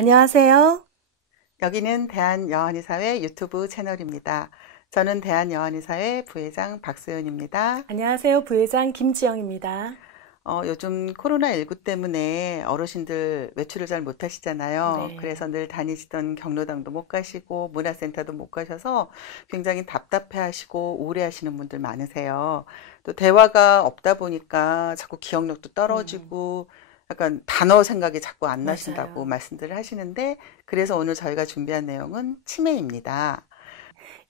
안녕하세요. 여기는 대한여한의사회 유튜브 채널입니다. 저는 대한여한의사회 부회장 박소연입니다. 안녕하세요. 부회장 김지영입니다. 요즘 코로나19 때문에 어르신들 외출을 잘 못하시잖아요. 네, 그래서 늘 다니시던 경로당도 못 가시고 문화센터도 못 가셔서 굉장히 답답해 하시고 우울해 하시는 분들 많으세요. 또 대화가 없다 보니까 자꾸 기억력도 음, 떨어지고 약간 단어 생각이 자꾸 안 나신다고 맞아요. 말씀들을 하시는데, 그래서 오늘 저희가 준비한 내용은 치매입니다.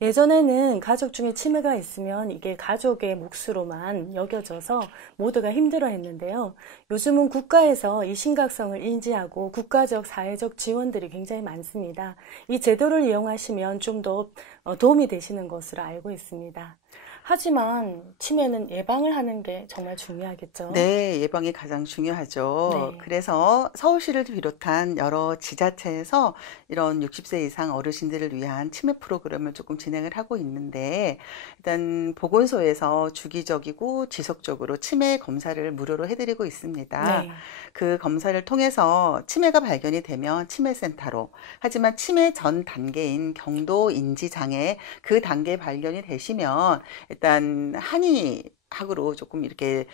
예전에는 가족 중에 치매가 있으면 이게 가족의 몫으로만 여겨져서 모두가 힘들어 했는데요. 요즘은 국가에서 이 심각성을 인지하고 국가적, 사회적 지원들이 굉장히 많습니다. 이 제도를 이용하시면 좀 더 도움이 되시는 것으로 알고 있습니다. 하지만 치매는 예방을 하는 게 정말 중요하겠죠? 네, 예방이 가장 중요하죠. 네. 그래서 서울시를 비롯한 여러 지자체에서 이런 60세 이상 어르신들을 위한 치매 프로그램을 조금 진행을 하고 있는데, 일단 보건소에서 주기적이고 지속적으로 치매 검사를 무료로 해드리고 있습니다. 네. 그 검사를 통해서 치매가 발견이 되면 치매센터로, 하지만 치매 전 단계인 경도 인지 장애 그 단계 발견이 되시면 일단 한의 학으로 조금 이렇게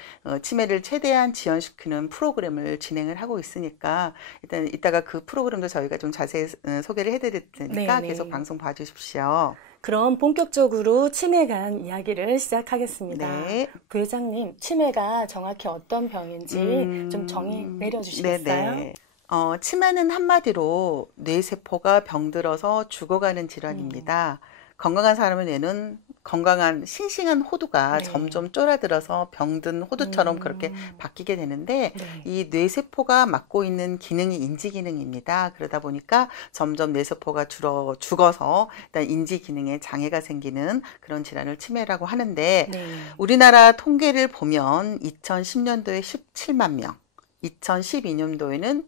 치매를 최대한 지연시키는 프로그램을 진행을 하고 있으니까, 일단 이따가 그 프로그램도 저희가 좀 자세히 소개를 해드릴 테니까 계속 네네. 방송 봐주십시오. 그럼 본격적으로 치매에 관한 이야기를 시작하겠습니다. 네. 부회장님, 치매가 정확히 어떤 병인지 좀 정의 내려주시겠어요? 네네. 치매는 한마디로 뇌세포가 병들어서 죽어가는 음, 질환입니다. 건강한 사람의 뇌는 건강한 싱싱한 호두가 네. 점점 쫄아들어서 병든 호두처럼 그렇게 바뀌게 되는데, 네. 이 뇌세포가 맡고 있는 기능이 인지 기능입니다. 그러다 보니까 점점 뇌세포가 죽어서 일단 인지 기능에 장애가 생기는 그런 질환을 치매라고 하는데, 네. 우리나라 통계를 보면 2010년도에 17만 명, 2012년도에는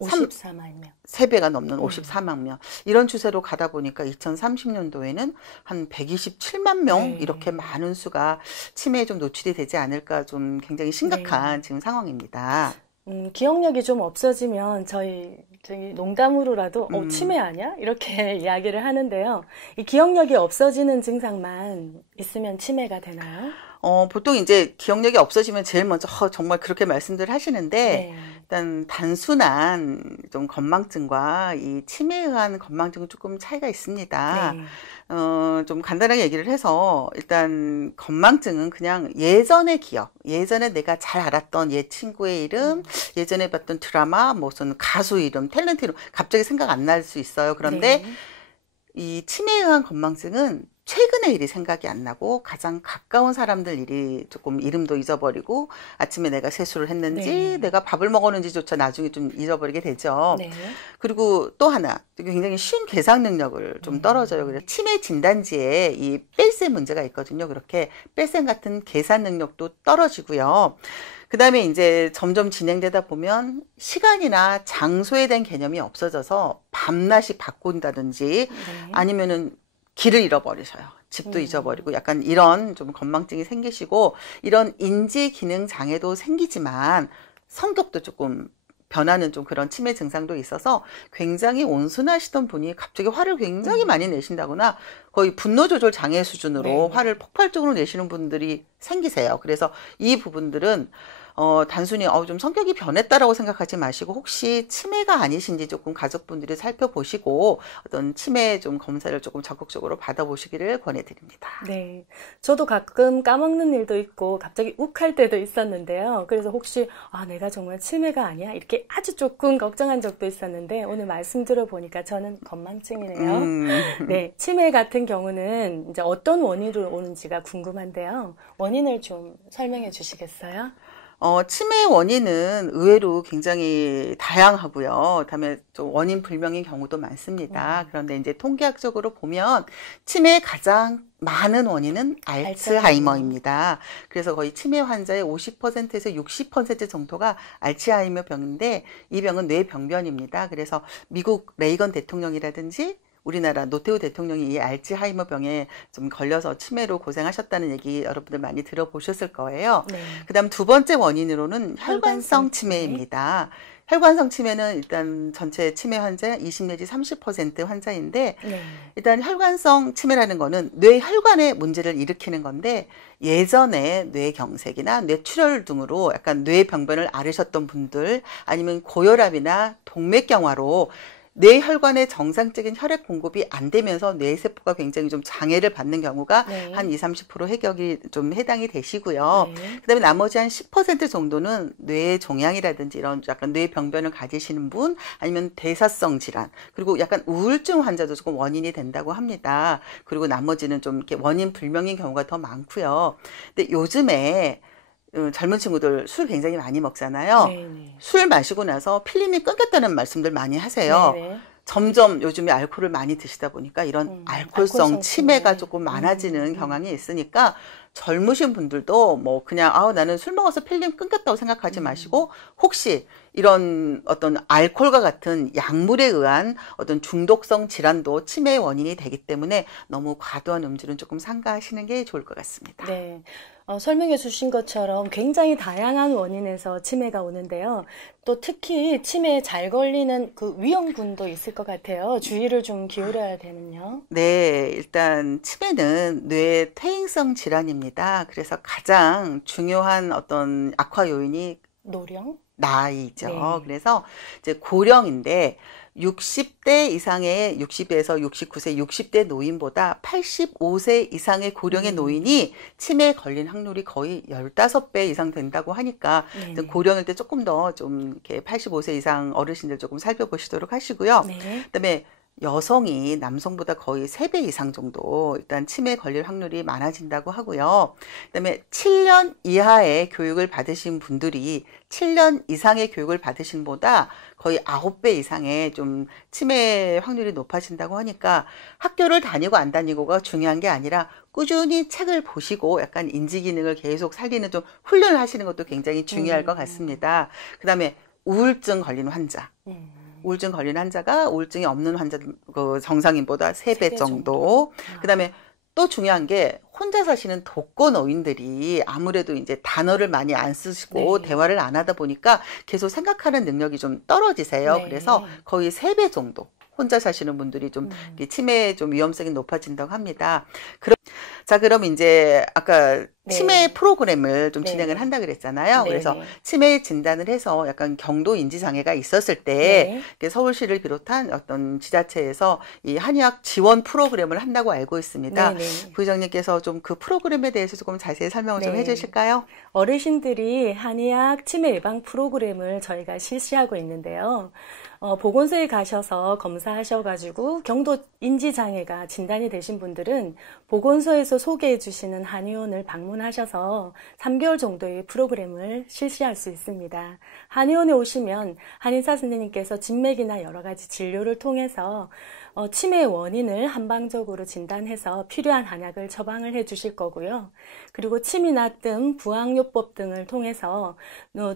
54만 명. 3배가 넘는 네. 54만 명. 이런 추세로 가다 보니까 2030년도에는 한 127만 명, 이렇게 네. 많은 수가 치매에 좀 노출이 되지 않을까, 좀 굉장히 심각한 네. 지금 상황입니다. 기억력이 좀 없어지면 저희 농담으로라도 음, 치매 아니야? 이렇게 이야기를 하는데요. 이 기억력이 없어지는 증상만 있으면 치매가 되나요? 보통 이제 기억력이 없어지면 제일 먼저 정말 그렇게 말씀들 하시는데, 네. 일단 단순한 좀 건망증과 이 치매에 의한 건망증은 조금 차이가 있습니다. 네. 좀 간단하게 얘기를 해서, 일단 건망증은 그냥 예전의 기억, 예전에 내가 잘 알았던 옛 친구의 이름, 예전에 봤던 드라마, 무슨 가수 이름, 탤런트 이름 갑자기 생각 안 날 수 있어요. 그런데 네. 이 치매에 의한 건망증은 최근의 일이 생각이 안 나고, 가장 가까운 사람들 일이 조금 이름도 잊어버리고, 아침에 내가 세수를 했는지 네. 내가 밥을 먹었는지조차 나중에 좀 잊어버리게 되죠. 네. 그리고 또 하나, 굉장히 쉬운 계산 능력을 좀 떨어져요. 그래서 치매 진단지에 이 뺄셈 문제가 있거든요. 그렇게 뺄셈 같은 계산 능력도 떨어지고요. 그 다음에 이제 점점 진행되다 보면 시간이나 장소에 대한 개념이 없어져서 밤낮이 바꾼다든지, 네. 아니면은 길을 잃어버리셔요. 집도 음, 잊어버리고, 약간 이런 좀 건망증이 생기시고, 이런 인지 기능 장애도 생기지만 성격도 조금 변하는 좀 그런 치매 증상도 있어서, 굉장히 온순하시던 분이 갑자기 화를 굉장히 많이 음, 내신다거나 거의 분노 조절 장애 수준으로 화를 네네. 폭발적으로 내시는 분들이 생기세요. 그래서 이 부분들은 단순히 좀 성격이 변했다라고 생각하지 마시고, 혹시 치매가 아니신지 조금 가족분들이 살펴보시고 어떤 치매 좀 검사를 조금 적극적으로 받아보시기를 권해드립니다. 네. 저도 가끔 까먹는 일도 있고 갑자기 욱할 때도 있었는데요. 그래서 혹시 내가 정말 치매가 아니야? 이렇게 아주 조금 걱정한 적도 있었는데 오늘 말씀 들어보니까 저는 건망증이네요. 음, 네. 치매 같은 경우는 이제 어떤 원인으로 오는지가 궁금한데요. 원인을 좀 설명해 주시겠어요? 치매의 원인은 의외로 굉장히 다양하고요. 그다음에 좀 원인 불명인 경우도 많습니다. 음, 그런데 이제 통계학적으로 보면 치매의 가장 많은 원인은 알츠하이머. 알츠하이머입니다. 그래서 거의 치매 환자의 50%에서 60% 정도가 알츠하이머 병인데, 이 병은 뇌병변입니다. 그래서 미국 레이건 대통령이라든지 우리나라 노태우 대통령이 이 알츠하이머 병에 좀 걸려서 치매로 고생하셨다는 얘기 여러분들 많이 들어보셨을 거예요. 네. 그 다음 두 번째 원인으로는 혈관성 혈관성 치매. 치매입니다. 혈관성 치매는 일단 전체 치매 환자 20 내지 30% 환자인데 네. 일단 혈관성 치매라는 거는 뇌 혈관에 문제를 일으키는 건데 예전에 뇌경색이나 뇌출혈 등으로 약간 뇌병변을 앓으셨던 분들 아니면 고혈압이나 동맥경화로 뇌혈관의 정상적인 혈액 공급이 안 되면서 뇌세포가 굉장히 좀 장애를 받는 경우가 네. 한 20, 30% 해결이 좀 해당이 되시고요. 네. 그다음에 나머지 한 10% 정도는 뇌 종양이라든지 이런 약간 뇌병변을 가지시는 분 아니면 대사성 질환 그리고 약간 우울증 환자도 조금 원인이 된다고 합니다. 그리고 나머지는 좀 이렇게 원인 불명인 경우가 더 많고요. 근데 요즘에 젊은 친구들 술 굉장히 많이 먹잖아요. 네네. 술 마시고 나서 필름이 끊겼다는 말씀들 많이 하세요. 네네. 점점 요즘에 알코올을 많이 드시다 보니까 이런 알코올성 알코올성 치매가 치매. 조금 많아지는 경향이 있으니까 젊으신 분들도 뭐 그냥 나는 술 먹어서 필름 끊겼다고 생각하지 마시고 혹시 이런 어떤 알코올과 같은 약물에 의한 어떤 중독성 질환도 치매의 원인이 되기 때문에 너무 과도한 음주는 조금 삼가하시는 게 좋을 것 같습니다. 네. 설명해 주신 것처럼 굉장히 다양한 원인에서 치매가 오는데요. 또 특히 치매에 잘 걸리는 그 위험군도 있을 것 같아요. 주의를 좀 기울여야 되는요. 네, 일단 치매는 뇌 퇴행성 질환입니다. 그래서 가장 중요한 어떤 악화 요인이 노령? 나이죠. 네. 그래서 이제 고령인데 60대 이상의 60에서 69세, 60대 노인보다 85세 이상의 고령의 노인이 치매에 걸린 확률이 거의 15배 이상 된다고 하니까 네네. 고령일 때 조금 더 좀 이렇게 85세 이상 어르신들 조금 살펴보시도록 하시고요. 네. 그다음에 여성이 남성보다 거의 3배 이상 정도 일단 치매에 걸릴 확률이 많아진다고 하고요. 그다음에 7년 이하의 교육을 받으신 분들이 7년 이상의 교육을 받으신 보다 거의 9배 이상의 좀 치매 확률이 높아진다고 하니까 학교를 다니고 안 다니고가 중요한 게 아니라 꾸준히 책을 보시고 약간 인지 기능을 계속 살리는 좀 훈련을 하시는 것도 굉장히 중요할 것 같습니다. 그다음에 우울증 걸린 환자. 우울증 걸린 환자가 우울증이 없는 환자 그 정상인보다 3배 정도. 그다음에 또 중요한 게 혼자 사시는 독거노인들이 아무래도 이제 단어를 많이 안 쓰시고 네. 대화를 안 하다 보니까 계속 생각하는 능력이 좀 떨어지세요. 네. 그래서 거의 3배 정도 혼자 사시는 분들이 좀 치매 좀 위험성이 높아진다고 합니다. 그럼 이제 아까 치매 네. 프로그램을 좀 네. 진행을 한다 그랬잖아요. 네. 그래서 치매 진단을 해서 약간 경도 인지 장애가 있었을 때 네. 서울시를 비롯한 어떤 지자체에서 이 한의학 지원 프로그램을 한다고 알고 있습니다. 네네. 부의장님께서 좀 그 프로그램에 대해서 조금 자세히 설명을 좀 네. 해주실까요? 어르신들이 한의학 치매 예방 프로그램을 저희가 실시하고 있는데요. 보건소에 가셔서 검사하셔가지고 경도 인지장애가 진단이 되신 분들은 보건소에서 소개해 주시는 한의원을 방문하셔서 3개월 정도의 프로그램을 실시할 수 있습니다. 한의원에 오시면 한의사 선생님께서 진맥이나 여러 가지 진료를 통해서 치매의 원인을 한방적으로 진단해서 필요한 한약을 처방을 해 주실 거고요. 그리고 침이나 뜸, 부항요법 등을 통해서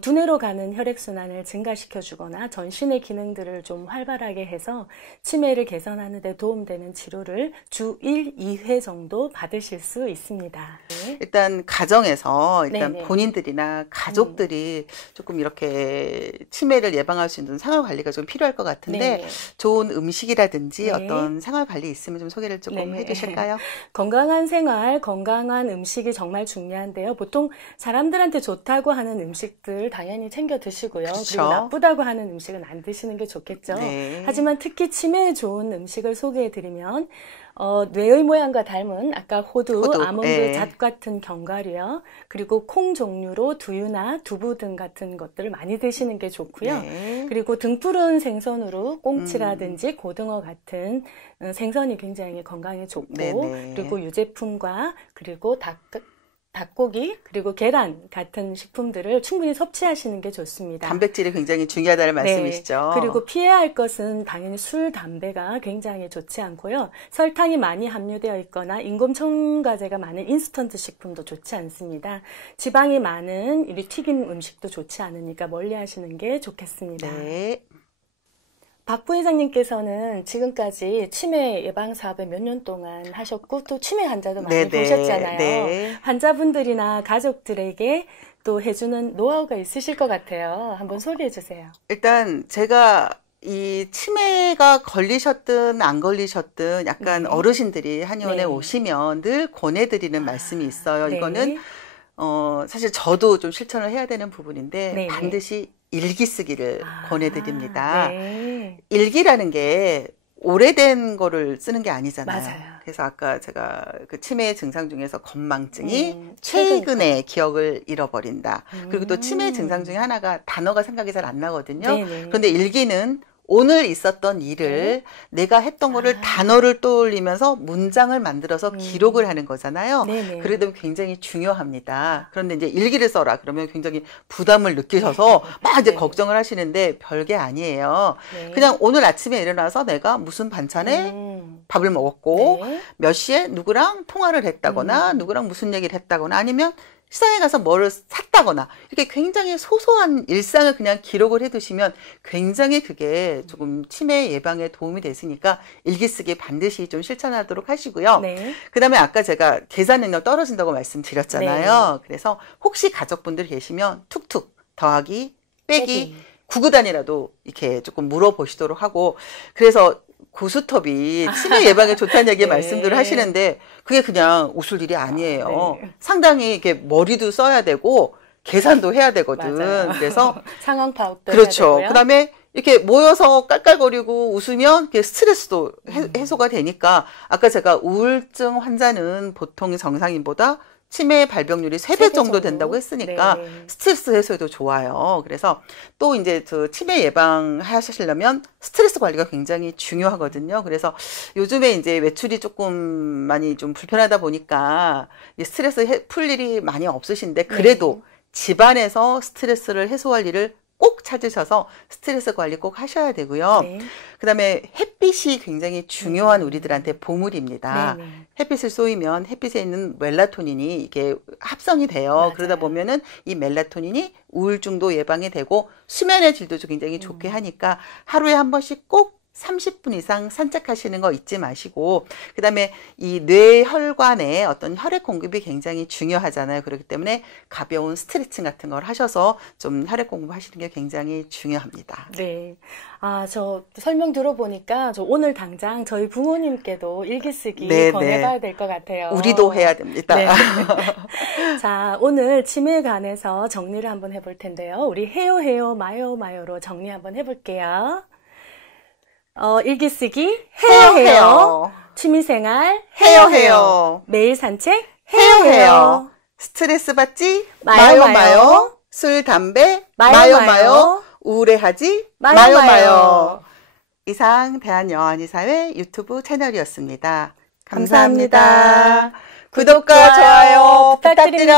두뇌로 가는 혈액순환을 증가시켜 주거나 전신의 기능들을 좀 활발하게 해서 치매를 개선하는 데 도움되는 치료를 주 1, 2회 정도 받으실 수 있습니다. 네. 일단 가정에서 일단 네네. 본인들이나 가족들이 조금 이렇게 치매를 예방할 수 있는 생활 관리가 좀 필요할 것 같은데 네네. 좋은 음식이라든지 네. 어떤 생활 관리 있으면 좀 소개를 조금 네. 해주실까요? 건강한 생활, 건강한 음식이 정말 중요한데요. 보통 사람들한테 좋다고 하는 음식들 당연히 챙겨 드시고요. 그렇죠. 그리고 나쁘다고 하는 음식은 안 드시는 게 좋겠죠. 네. 하지만 특히 치매에 좋은 음식을 소개해 드리면 뇌의 모양과 닮은 아까 호두, 아몬드, 예. 잣 같은 견과류요. 그리고 콩 종류로 두유나 두부 등 같은 것들을 많이 드시는 게 좋고요. 네. 그리고 등푸른 생선으로 꽁치라든지 고등어 같은 생선이 굉장히 건강에 좋고 네네. 그리고 유제품과 그리고 닭고기 그리고 계란 같은 식품들을 충분히 섭취하시는 게 좋습니다. 단백질이 굉장히 중요하다는 말씀이시죠? 네. 그리고 피해야 할 것은 당연히 술, 담배가 굉장히 좋지 않고요. 설탕이 많이 함유되어 있거나 인공 첨가제가 많은 인스턴트 식품도 좋지 않습니다. 지방이 많은 이 튀긴 음식도 좋지 않으니까 멀리 하시는 게 좋겠습니다. 네. 박 부회장님께서는 지금까지 치매 예방 사업을 몇 년 동안 하셨고 또 치매 환자도 많이 네네. 보셨잖아요. 네. 환자분들이나 가족들에게 또 해주는 노하우가 있으실 것 같아요. 한번 소개해 주세요. 일단 제가 이 치매가 걸리셨든 안 걸리셨든 약간 네. 어르신들이 한의원에 네. 오시면 늘 권해드리는 말씀이 있어요. 네. 이거는 사실 저도 좀 실천을 해야 되는 부분인데 네. 반드시 일기 쓰기를 권해드립니다. 네. 일기라는 게 오래된 거를 쓰는 게 아니잖아요. 맞아요. 그래서 아까 제가 그 치매 증상 중에서 건망증이 최근에 최근에 기억을 잃어버린다. 그리고 또 치매 증상 중에 하나가 단어가 생각이 잘 안 나거든요. 네네. 그런데 일기는 오늘 있었던 일을 내가 했던 거를 단어를 떠올리면서 문장을 만들어서 기록을 하는 거잖아요. 네네. 그래도 굉장히 중요합니다. 그런데 이제 일기를 써라 그러면 굉장히 부담을 느끼셔서 막 이제 네. 걱정을 하시는데 별게 아니에요. 네. 그냥 오늘 아침에 일어나서 내가 무슨 반찬에 밥을 먹었고 네. 몇 시에 누구랑 통화를 했다거나 누구랑 무슨 얘기를 했다거나 아니면 시장에 가서 뭐를 샀다거나 이렇게 굉장히 소소한 일상을 그냥 기록을 해두시면 굉장히 그게 조금 치매 예방에 도움이 됐으니까 일기 쓰기 반드시 좀 실천하도록 하시고요. 네. 그 다음에 아까 제가 계산 능력 떨어진다고 말씀드렸잖아요. 그래서 혹시 가족분들 계시면 툭툭 더하기 빼기 구구단이라도 이렇게 조금 물어보시도록 하고 그래서 고스톱이 치매 예방에 좋다는 얘기 네. 말씀들을 하시는데 그게 그냥 웃을 일이 아니에요. 네. 상당히 이렇게 머리도 써야 되고 계산도 해야 되거든. 맞아요. 그래서 상황 파악도 그렇죠. 해야 되고요. 그다음에 이렇게 모여서 깔깔거리고 웃으면 이렇게 스트레스도 해소가 되니까 아까 제가 우울증 환자는 보통 정상인보다 치매 발병률이 3배 정도 된다고 했으니까 네. 스트레스 해소에도 좋아요. 그래서 또 이제 그 치매 예방하시려면 스트레스 관리가 굉장히 중요하거든요. 그래서 요즘에 이제 외출이 조금 많이 좀 불편하다 보니까 스트레스 풀 일이 많이 없으신데 그래도 집안에서 스트레스를 해소할 일을 꼭 찾으셔서 스트레스 관리 꼭 하셔야 되고요. 네. 그다음에 햇빛이 굉장히 중요한 우리들한테 보물입니다. 네네. 햇빛을 쏘이면 햇빛에 있는 멜라토닌이 이게 합성이 돼요. 맞아요. 그러다 보면은 이 멜라토닌이 우울증도 예방이 되고 수면의 질도 굉장히 좋게 하니까 하루에 한 번씩 꼭 30분 이상 산책하시는 거 잊지 마시고 그다음에 이 뇌혈관에 어떤 혈액 공급이 굉장히 중요하잖아요. 그렇기 때문에 가벼운 스트레칭 같은 걸 하셔서 좀 혈액 공급하시는 게 굉장히 중요합니다. 네. 저 설명 들어보니까 저 오늘 당장 저희 부모님께도 일기 쓰기 네, 권해봐야 될 것 같아요. 우리도 해야 됩니다. 네. 자, 오늘 치매에 관해서 정리를 한번 해볼 텐데요. 우리 해요 마요로 정리 한번 해볼게요. 일기 쓰기 해요. 취미생활 해요. 매일 산책 해요. 스트레스 받지 마요. 술, 담배 마요. 우울해하지 마요. 이상 대한여한의사회 유튜브 채널이었습니다. 감사합니다. 구독과 좋아요 부탁드려요.